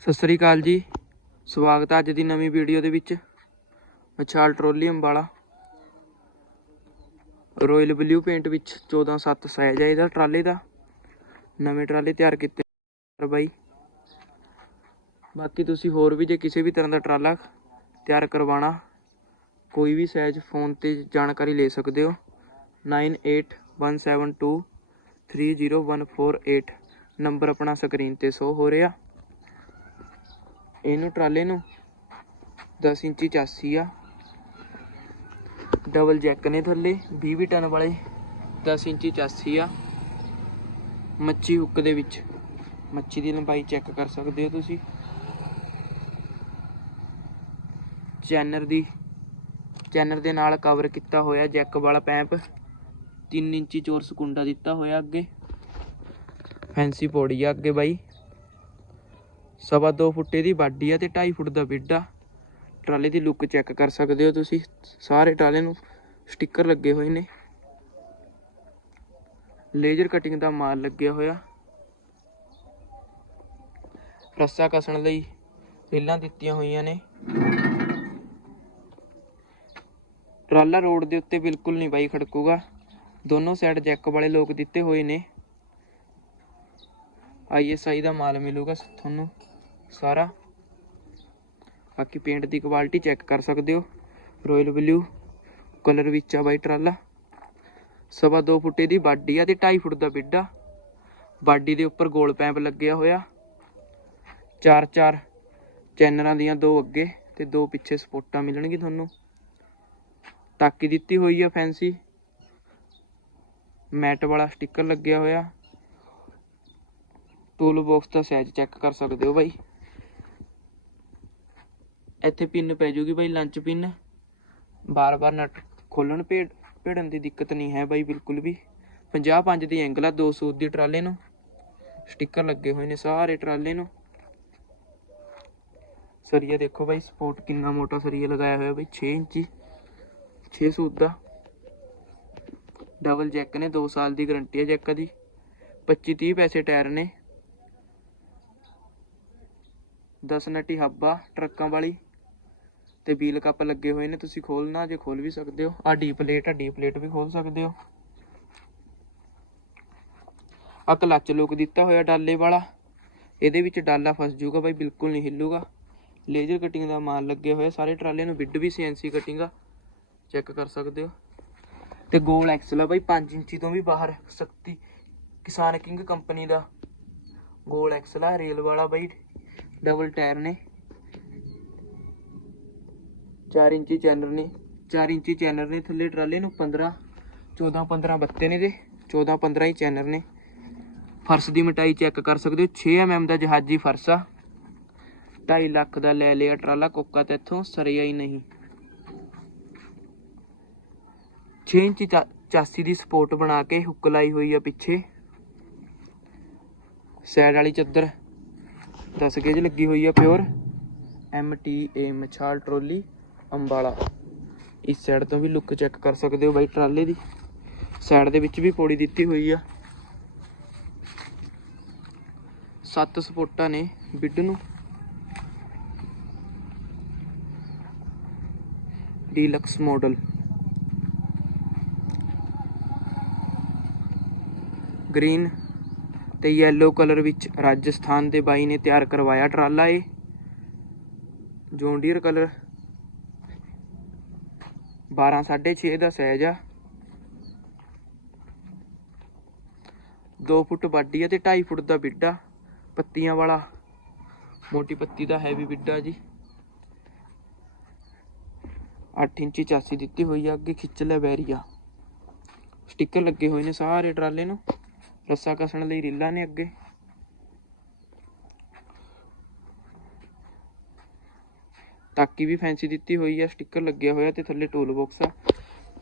ਸਤਿ ਸ੍ਰੀ ਅਕਾਲ ਜੀ। ਸਵਾਗਤ ਹੈ ਅੱਜ ਦੀ ਨਵੀਂ ਵੀਡੀਓ ਦੇ ਵਿੱਚ। Machhal trolley Ambala. Royal blue paint ਵਿੱਚ 147 ਸਾਈਜ਼ ਹੈ ਇਹਦਾ, ਟਰਾਲੇ ਦਾ। ਨਵੇਂ ਟਰਾਲੇ ਤਿਆਰ ਕੀਤੇ ਨੇ ਬਾਈ। ਬਾਕੀ ਤੁਸੀਂ ਹੋਰ ਵੀ ਜੇ ਕਿਸੇ ਵੀ ਤਰ੍ਹਾਂ ਦਾ ਟਰਾਲਾ ਤਿਆਰ ਕਰਵਾਉਣਾ, ਕੋਈ ਵੀ ਸਾਈਜ਼ ਫੋਨ ਤੇ ਜਾਣਕਾਰੀ ਲੈ ਸਕਦੇ ਹੋ। 9817230148 ਨੰਬਰ ਆਪਣਾ ਸਕਰੀਨ ਤੇ ਸ਼ੋ ਹੋ ਰਿਹਾ। ਇਹਨੂੰ ਟਰਾਲੇ ਨੂੰ 10 ਇੰਚੀ ਚਾਸੀ ਆ। ਡਬਲ ਜੈਕ ਨੇ ਥੱਲੇ 20 ਵੀ ਟਨ ਵਾਲੇ 10 ਇੰਚੀ ਚਾਸੀ ਆ। ਮੱਛੀ ਹੁੱਕ ਦੇ ਵਿੱਚ। ਮੱਛੀ ਦੀ ਲੰਬਾਈ ਚੈੱਕ ਕਰ ਸਕਦੇ ਹੋ ਤੁਸੀਂ। ਚੈਨਰ ਦੀ, ਚੈਨਰ ਦੇ ਨਾਲ ਕਵਰ ਕੀਤਾ ਹੋਇਆ ਜੈਕ ਵਾਲਾ ਪੈਂਪ। 3 ਇੰਚੀ ਚੋਰ ਸਕੁੰਡਾ ਦਿੱਤਾ ਹੋਇਆ ਅੱਗੇ। ਫੈਂਸੀ ਪੌੜੀ ਆ ਅੱਗੇ ਬਾਈ। ਸਵਾ ਦੋ ਫੁੱਟ ਦੀ ਬਾਡੀ ਆ ਤੇ 2.5 ਫੁੱਟ ਦਾ ਬਿੱਡ ਆ। ਟਰਾਲੇ ਦੀ ਲੁੱਕ ਚੈੱਕ ਕਰ ਸਕਦੇ ਹੋ ਤੁਸੀਂ। ਸਾਰੇ ਟਰਾਲੇ ਨੂੰ ਸਟicker ਲੱਗੇ ਹੋਏ ਨੇ। ਲੇਜ਼ਰ ਕਟਿੰਗ ਦਾ ਮਾਲ ਲੱਗਿਆ ਹੋਇਆ। ਰੱਸਾ ਕਸਣ ਲਈ ਰੀਲਾਂ ਦਿੱਤੀਆਂ ਹੋਈਆਂ ਨੇ। ਟਰਾਲਾ ਰੋਡ ਦੇ ਉੱਤੇ ਬਿਲਕੁਲ ਨਹੀਂ ਬਾਈ ਖੜਕੂਗਾ। ਦੋਨੋਂ ਸਾਈਡ ਜੈਕ ਵਾਲੇ ਲੋਕ ਦਿੱਤੇ ਹੋਏ ਨੇ। ਆਈਐਸਆਈ ਦਾ ਮਾਲ ਮਿਲੂਗਾ ਤੁਹਾਨੂੰ। ਸਾਰਾ। ਬਾਕੀ ਪੇਂਟ ਦੀ ਕੁਆਲਿਟੀ ਚੈੱਕ ਕਰ ਸਕਦੇ ਹੋ। ਰਾਇਲ ਬਲੂ ਕਲਰ ਵਿੱਚ ਆ ਬਾਈ ਟਰਾਲਾ। ਸਵਾ ਦੋ ਫੁੱਟੇ ਦੀ ਬਾਡੀ ਆ ਤੇ 2.5 ਫੁੱਟ ਦਾ ਬਿੱਡਾ ਬਾਡੀ ਦੇ ਉੱਪਰ ਗੋਲ ਪੈਂਪ ਲੱਗਿਆ ਹੋਇਆ। ਚਾਰ ਚਾਰ ਚੈਨਰਾਂ ਦੀਆਂ ਦੋ ਅੱਗੇ ਤੇ ਦੋ ਪਿੱਛੇ ਸਪੋਰਟਾਂ ਮਿਲਣਗੀਆਂ ਤੁਹਾਨੂੰ। ਟਾਕੀ ਦਿੱਤੀ ਹੋਈ ਆ ਫੈਂਸੀ ਮੈਟ ਵਾਲਾ ਸਟicker ਲੱਗਿਆ ਹੋਇਆ। ਟੂਲ ਬਾਕਸ ਦਾ ਸਾਈਜ਼ ਚੈੱਕ ਕਰ ਸਕਦੇ ਹੋ ਬਾਈ। ਇੱਥੇ ਪਿੰਨ ਪੈ ਜੂਗੀ ਬਾਈ ਲੰਚ ਪਿੰਨ। ਬਾਰ-ਬਾਰ ਨਟ ਖੋਲਣ ਭੇੜ ਭੇੜਨ ਦੀ ਦਿੱਕਤ ਨਹੀਂ ਹੈ ਬਾਈ, ਬਿਲਕੁਲ ਵੀ। 50 ਪੰਜ ਦੀ ਐਂਗਲ ਆ 200 ਦੀ ਟਰਾਲੇ ਨੂੰ। ਸਟicker ਲੱਗੇ ਹੋਏ ਨੇ ਸਾਰੇ ਟਰਾਲੇ ਨੂੰ। ਸਰੀਆ ਦੇਖੋ ਬਾਈ, ਸਪੋਰਟ ਕਿੰਨਾ ਮੋਟਾ ਸਰੀਆ ਲਗਾਇਆ ਹੋਇਆ ਬਾਈ 6 ਇੰਚੀ 6 ਸੂਤ ਦਾ। ਡਬਲ ਜੈਕ ਨੇ 2 ਸਾਲ ਦੀ ਗਾਰੰਟੀ ਹੈ ਜੈਕ ਦੀ। 25 30 ਪੈਸੇ ਟਾਇਰ ਨੇ। 10 ਨਟੀ ਹੱਬਾ ਟਰੱਕਾਂ ਵਾਲੀ। ਤੇ ਬੀਲ ਕੱਪ ਲੱਗੇ ਹੋਏ ਨੇ, ਤੁਸੀਂ ਖੋਲਣਾ ਜੇ ਖੋਲ ਵੀ ਸਕਦੇ ਹੋ। ਆ ਡੀ ਪਲੇਟ ਆ, ਡੀ ਪਲੇਟ ਵੀ ਖੋਲ ਸਕਦੇ ਹੋ। ਆ ਕਲੱਚ ਲੋਕ ਦਿੱਤਾ ਹੋਇਆ ਡਾਲੇ ਵਾਲਾ। ਇਹਦੇ ਵਿੱਚ ਡਾਲਾ ਫਸ ਜਾਊਗਾ ਬਾਈ, ਬਿਲਕੁਲ ਨਹੀਂ ਹਿੱਲੂਗਾ। ਲੇਜ਼ਰ ਕਟਿੰਗ ਦਾ ਮਾਲ ਲੱਗੇ ਹੋਇਆ ਸਾਰੇ ਟਰਾਲੇ ਨੂੰ ਬਿੱਡ ਵੀ ਸੀਐਨਸੀ ਕਟਿੰਗ ਆ। ਚੈੱਕ ਕਰ ਸਕਦੇ ਹੋ। ਤੇ ਗੋਲ ਐਕਸਲ ਆ ਬਾਈ 5 ਇੰਚੀ ਤੋਂ ਵੀ ਬਾਹਰ ਸ਼ਕਤੀ ਕਿਸਾਨ ਕਿੰਗ ਕੰਪਨੀ ਦਾ। ਗੋਲ ਐਕਸਲ ਆ, ਰੇਲ ਵਾਲਾ ਬਾਈ ਡਬਲ ਟਾਇਰ ਨੇ। 4 ਇੰਚੀ ਚੈਨਰ ਨੇ 4 ਇੰਚੀ ਚੈਨਰ ਨੇ ਥੱਲੇ ਟਰਾਲੇ ਨੂੰ 15 14 15 ਬੱਤੇ ਨੇ ਤੇ 14 15 ਹੀ ਚੈਨਰ ਨੇ। ਫਰਸ਼ ਦੀ ਮਟਾਈ ਚੈੱਕ ਕਰ ਸਕਦੇ ਹੋ 6 mm ਦਾ ਜਹਾਜੀ ਫਰਸ਼ ਆ। 2.5 ਲੱਖ ਦਾ ਲੈ ਲਿਆ ਟਰਾਲਾ, ਕੋਕਾ ਤੇ ਇੱਥੋਂ ਸਰਿਆ ਹੀ ਨਹੀਂ। 6 ਇੰਚੀ ਚਾ- ਚਾਸੀ ਦੀ ਸਪੋਰਟ ਬਣਾ ਕੇ ਹੁੱਕ ਲਾਈ ਹੋਈ ਆ ਪਿੱਛੇ। ਸਾਈਡ ਵਾਲੀ ਚੱਦਰ 10 ਗੇਜ ਲੱਗੀ ਹੋਈ ਆ pure. M T A Machhal trolley. Ambala. ਇਸ ਸਾਈਡ ਤੋਂ ਵੀ ਲੁੱਕ ਚੈੱਕ ਕਰ ਸਕਦੇ ਹੋ ਬਾਈ ਟਰਾਲੇ ਦੀ। ਸਾਈਡ ਦੇ ਵਿੱਚ ਵੀ ਪੌੜੀ ਦਿੱਤੀ ਹੋਈ ਆ। ਸੱਤ ਸਪੋਟਾਂ ਨੇ ਬਿੱਡ ਨੂੰ। Deluxe model. ਗ੍ਰੀਨ ਤੇ ਯੈਲੋ ਕਲਰ ਵਿੱਚ ਰਾਜਸਥਾਨ ਦੇ ਬਾਈ ਨੇ ਤਿਆਰ ਕਰਵਾਇਆ ਟਰਾਲਾ ਇਹ। ਜੌਂਡੀਅਰ ਕਲਰ 12 6.5 ਦਾ ਸਾਈਜ਼ ਆ। 2 ਫੁੱਟ ਬਾਡੀ ਆ ਤੇ 2.5 ਫੁੱਟ ਦਾ ਬਿੱਡਾ ਪੱਤੀਆਂ ਵਾਲਾ। ਮੋਟੀ ਪੱਤੀ ਦਾ ਹੈਵੀ ਬਿੱਡਾ ਜੀ। 8 ਇੰਚੀ ਚਾਸੀ ਦਿੱਤੀ ਹੋਈ ਆ, ਅੱਗੇ ਖਿੱਚ ਲੈ ਬੈਰੀਆ ਸਟicker ਲੱਗੇ ਹੋਏ ਨੇ ਸਾਰੇ ਟਰਾਲੇ ਨੂੰ। ਰੱਸਾ ਕਸਣ ਲਈ ਰੀਲਾਂ ਨੇ ਅੱਗੇ। ਟਾਕੀ ਵੀ ਫੈਂਸੀ ਦਿੱਤੀ ਹੋਈ ਆ, ਸਟicker ਲੱਗਿਆ ਹੋਇਆ ਤੇ ਥੱਲੇ ਟੂਲ ਬਾਕਸ ਆ।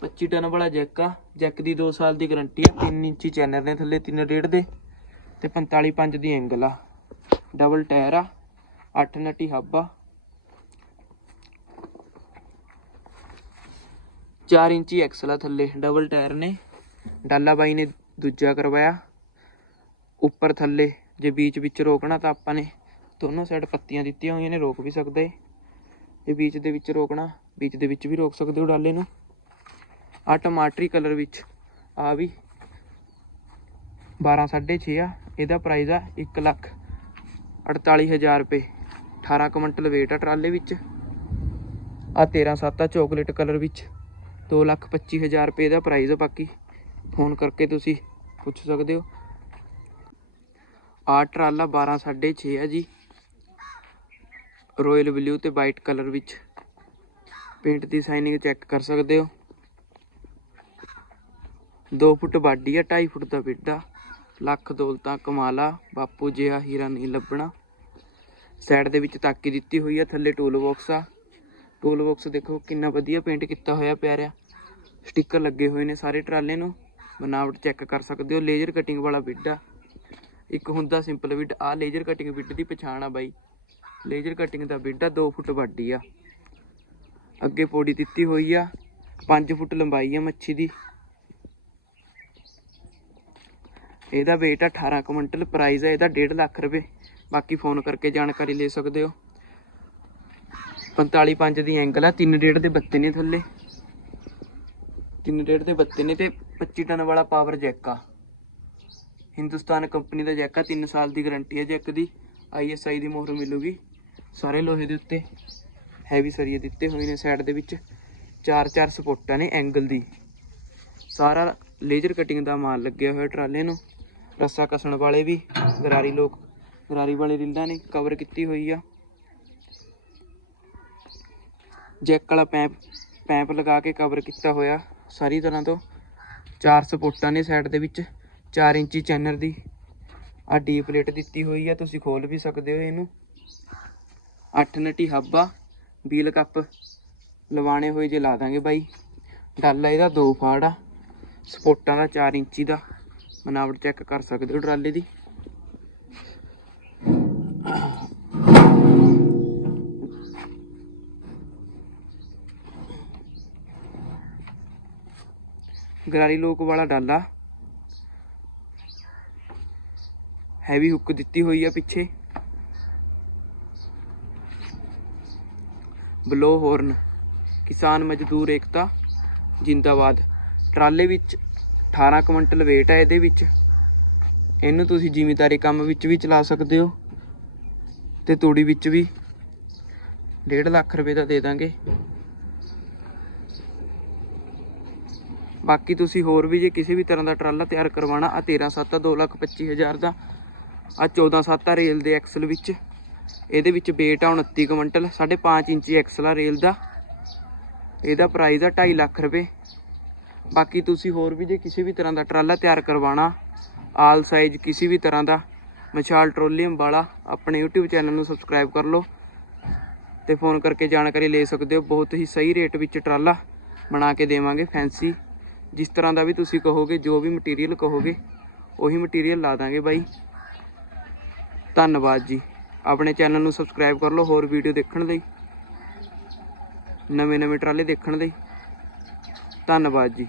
25 ਟਨ ਵਾਲਾ ਜੈਕ ਆ, ਜੈਕ ਦੀ 2 ਸਾਲ ਦੀ ਗਾਰੰਟੀ ਆ 3 ਇੰਚੀ ਚੈਨਰ ਨੇ ਥੱਲੇ 3 ਰੇਡ ਦੇ ਤੇ 45 ਪੰਜ ਦੀ ਐਂਗਲ ਆ। ਡਬਲ ਟਾਇਰ ਆ 8 ਨਟੀ ਹੱਬ ਆ। 4 ਇੰਚੀ ਐਕਸਲ ਆ ਥੱਲੇ ਡਬਲ ਟਾਇਰ ਨੇ। ਡਾਲਾ ਬਾਈ ਨੇ ਦੂਜਾ ਕਰਵਾਇਆ। ਉੱਪਰ ਥੱਲੇ, ਜੇ ਬੀਚ ਵਿੱਚ ਰੋਕਣਾ ਤਾਂ ਆਪਾਂ ਨੇ ਦੋਨੋਂ ਸਾਈਡ ਪੱਤੀਆਂ ਦਿੱਤੀਆਂ ਹੋਈਆਂ ਨੇ, ਰੋਕ ਵੀ ਸਕਦਾ। ਏ ਇਹ ਵਿੱਚ ਦੇ ਵਿੱਚ ਰੋਕਣਾ। ਵਿੱਚ ਦੇ ਵਿੱਚ ਵੀ ਰੋਕ ਸਕਦੇ ਹੋ ਡਾਲੇ ਨੂੰ। ਆ ਟਮਾਟਰੀ ਕਲਰ ਵਿੱਚ ਆ ਵੀ 12 6.5 ਆ। ਇਹਦਾ ਪ੍ਰਾਈਸ ਆ 1 ਲੱਖ 48000 ਰੁਪਏ। 18 ਕੁਇੰਟਲ weight ਆ ਟਰਾਲੇ ਵਿੱਚ। ਆ 13 7 ਆ ਚਾਕਲੇਟ ਕਲਰ ਵਿੱਚ। 2 ਲੱਖ 25000 ਰੁਪਏ ਦਾ ਪ੍ਰਾਈਸ ਆ ਬਾਕੀ। ਫੋਨ ਕਰਕੇ ਤੁਸੀਂ ਪੁੱਛ ਸਕਦੇ ਹੋ। ਆ ਟਰਾਲਾ 12 6.5 ਆ ਜੀ। ਰਾਇਲ ਬਲੂ ਤੇ ਵਾਈਟ ਕਲਰ ਵਿੱਚ। ਪੇਂਟ ਦੀ ਸਾਈਨਿੰਗ ਚੈੱਕ ਕਰ ਸਕਦੇ ਹੋ। 2 ਫੁੱਟ ਬਾਡੀ ਆ 2.5 ਫੁੱਟ ਦਾ ਬਿੱਡਾ ਲੱਖ ਦੌਲਤਾਂ ਕਮਾਲਾ ਬਾਪੂ ਜਿਹਾ ਹੀਰਾ ਨਹੀਂ ਲੱਭਣਾ। ਸਾਈਡ ਦੇ ਵਿੱਚ ਤਾਕੀ ਦਿੱਤੀ ਹੋਈ ਆ, ਥੱਲੇ ਟੂਲ ਬਾਕਸ ਆ। ਟੂਲ ਬਾਕਸ ਦੇਖੋ ਕਿੰਨਾ ਵਧੀਆ ਪੇਂਟ ਕੀਤਾ ਹੋਇਆ ਪਿਆਰਿਆ। ਸਟicker ਲੱਗੇ ਹੋਏ ਨੇ ਸਾਰੇ ਟਰਾਲੇ ਨੂੰ। ਬਨਾਵਟ ਚੈੱਕ ਕਰ ਸਕਦੇ ਹੋ ਲੇਜ਼ਰ ਕਟਿੰਗ ਵਾਲਾ ਬਿੱਡ ਆ। ਇੱਕ ਹੁੰਦਾ ਸਿੰਪਲ ਬਿੱਡ ਆ ਲੇਜ਼ਰ ਕਟਿੰਗ ਬਿੱਡ ਦੀ ਪਛਾਣ ਆ ਬਾਈ। ਲੇਜ਼ਰ ਕਟਿੰਗ ਦਾ ਬੇਟਾ ਆ 2 ਫੁੱਟ ਵੱਡੀ ਆ। ਅੱਗੇ ਪੌੜੀ ਦਿੱਤੀ ਹੋਈ ਆ। 5 ਫੁੱਟ ਲੰਬਾਈ ਆ ਮੱਛੀ ਦੀ। ਇਹਦਾ weight ਆ 18 ਕੁਇੰਟਲ ਪ੍ਰਾਈਸ ਹੈ ਇਹਦਾ 1.5 ਲੱਖ ਰੁਪਏ। ਬਾਕੀ ਫੋਨ ਕਰਕੇ ਜਾਣਕਾਰੀ ਲੈ ਸਕਦੇ ਹੋ। 45 5 ਦੀ ਐਂਗਲ ਆ 3 ਡੇਢ ਦੇ ਬੱਤੇ ਨੇ ਥੱਲੇ। 3 ਡੇਢ ਦੇ ਬੱਤੇ ਨੇ ਤੇ 25 ਟਨ ਵਾਲਾ ਪਾਵਰ ਜੈਕ ਆ। ਹਿੰਦੁਸਤਾਨ ਕੰਪਨੀ ਦਾ ਜੈਕ ਆ 3 ਸਾਲ ਦੀ ਗਾਰੰਟੀ ਹੈ ਜੈਕ ਦੀ। ਆਈਐਸਆਈ ਦੀ ਮੋਹਰ ਮਿਲੂਗੀ। ਸਾਰੇ ਲੋਹੇ ਦੇ ਉੱਤੇ ਹੈਵੀ ਸਰੀਏ ਦਿੱਤੇ ਹੋਏ ਨੇ ਸਾਈਡ ਦੇ ਵਿੱਚ। ਚਾਰ ਚਾਰ ਸਪੋਰਟਾਂ ਨੇ ਐਂਗਲ ਦੀ। ਸਾਰਾ ਲੇਜ਼ਰ ਕਟਿੰਗ ਦਾ ਮਾਲ ਲੱਗਿਆ ਹੋਇਆ ਟਰਾਲੇ ਨੂੰ। ਰੱਸਾ ਕਸਣ ਵਾਲੇ ਵੀ, ਗਰਾਰੀ ਲੋਕ, ਗਰਾਰੀ ਵਾਲੇ ਰਿੰਦਾਂ ਨੇ ਕਵਰ ਕੀਤੀ ਹੋਈ ਆ। ਜੈਕ ਵਾਲਾ ਪੈਪ ਪੈਪ ਲਗਾ ਕੇ ਕਵਰ ਕੀਤਾ ਹੋਇਆ ਸਾਰੀ ਤਰ੍ਹਾਂ ਤੋਂ। ਚਾਰ ਸਪੋਰਟਾਂ ਨੇ ਸਾਈਡ ਦੇ ਵਿੱਚ 4 ਇੰਚੀ ਚੈਨਰ ਦੀ। ਆ ਡੀ ਪਲੇਟ ਦਿੱਤੀ ਹੋਈ ਆ, ਤੁਸੀਂ ਖੋਲ ਵੀ ਸਕਦੇ ਹੋ ਇਹਨੂੰ। 8 ਨਟੀ ਹੱਬ ਆ ਵੀਲ ਕੱਪ ਲਵਾਣੇ ਹੋਏ ਜੇ ਲਾ ਦਾਂਗੇ ਬਾਈ। ਡਾਲਾ ਇਹਦਾ, ਦੋ ਫਾੜ ਆ। ਸਪੋਟਾਂ ਦਾ 4 ਇੰਚੀ ਦਾ। ਬਨਾਵਟ ਚੈੱਕ ਕਰ ਸਕਦੇ ਹੋ ਟਰਾਲੇ ਦੀ। ਗਰਾਰੀ ਲੋਕ ਵਾਲਾ ਡਾਲਾ ਹੈਵੀ ਹੁੱਕ ਦਿੱਤੀ ਹੋਈ ਆ ਪਿੱਛੇ। ਬਲੋ ਹੋਰਨ ਕਿਸਾਨ ਮਜ਼ਦੂਰ ਏਕਤਾ, ਜਿੰਦਾਬਾਦ। ਟਰਾਲੇ ਵਿੱਚ 18 ਕੁਇੰਟਲ weight ਹੈ ਇਹਦੇ ਵਿੱਚ। ਇਹਨੂੰ ਤੁਸੀਂ ਜ਼ਿਮੀਦਾਰੀ ਕੰਮ ਵਿੱਚ ਵੀ ਚਲਾ ਸਕਦੇ ਹੋ ਤੇ ਤੂੜੀ ਵਿੱਚ ਵੀ। 1.5 ਲੱਖ ਰੁਪਏ ਦਾ ਦੇ ਦਾਂਗੇ। ਬਾਕੀ ਤੁਸੀਂ ਹੋਰ ਵੀ ਜੇ ਕਿਸੇ ਵੀ ਤਰ੍ਹਾਂ ਦਾ ਟਰਾਲਾ ਤਿਆਰ ਕਰਵਾਉਣਾ ਆ 13 7 2 ਲੱਖ 25 ਹਜ਼ਾਰ ਦਾ। ਆ 14 7 ਰੇਲ ਦੇ ਐਕਸਲ ਵਿੱਚ। ਇਹਦੇ ਵਿੱਚ weight ਆ 29 ਕੁਇੰਟਲ 5.5 ਇੰਚੀ ਐਕਸਲਾ ਰੇਲ ਦਾ। ਇਹਦਾ ਪ੍ਰਾਈਸ ਆ 2.5 ਲੱਖ ਰੁਪਏ। ਬਾਕੀ ਤੁਸੀਂ ਹੋਰ ਵੀ ਜੇ ਕਿਸੇ ਵੀ ਤਰ੍ਹਾਂ ਦਾ ਟਰਾਲਾ ਤਿਆਰ ਕਰਵਾਉਣਾ, ਆਲ ਸਾਈਜ਼ ਕਿਸੇ ਵੀ ਤਰ੍ਹਾਂ ਦਾ ਮਸ਼ਾਲ ਟਰੋਲੀਅਮ ਵਾਲਾ, ਆਪਣੇ YouTube ਚੈਨਲ ਨੂੰ ਸਬਸਕ੍ਰਾਈਬ ਕਰ ਲਓ ਤੇ ਫੋਨ ਕਰਕੇ ਜਾਣਕਾਰੀ ਲੈ ਸਕਦੇ ਹੋ। ਬਹੁਤ ਹੀ ਸਹੀ ਰੇਟ ਵਿੱਚ ਟਰਾਲਾ ਬਣਾ ਕੇ ਦੇਵਾਂਗੇ ਫੈਂਸੀ ਜਿਸ ਤਰ੍ਹਾਂ ਦਾ ਵੀ ਤੁਸੀਂ ਕਹੋਗੇ, ਜੋ ਵੀ ਮਟੀਰੀਅਲ ਕਹੋਗੇ, ਉਹੀ ਮਟੀਰੀਅਲ ਲਾ ਦਾਂਗੇ ਬਾਈ। ਧੰਨਵਾਦ ਜੀ। ਆਪਣੇ ਚੈਨਲ ਨੂੰ ਸਬਸਕ੍ਰਾਈਬ ਕਰ ਲਓ ਹੋਰ ਵੀਡੀਓ ਦੇਖਣ ਲਈ। ਨਵੇਂ ਨਵੇਂ ਟਰਾਲੇ ਦੇਖਣ ਲਈ। ਧੰਨਵਾਦ ਜੀ।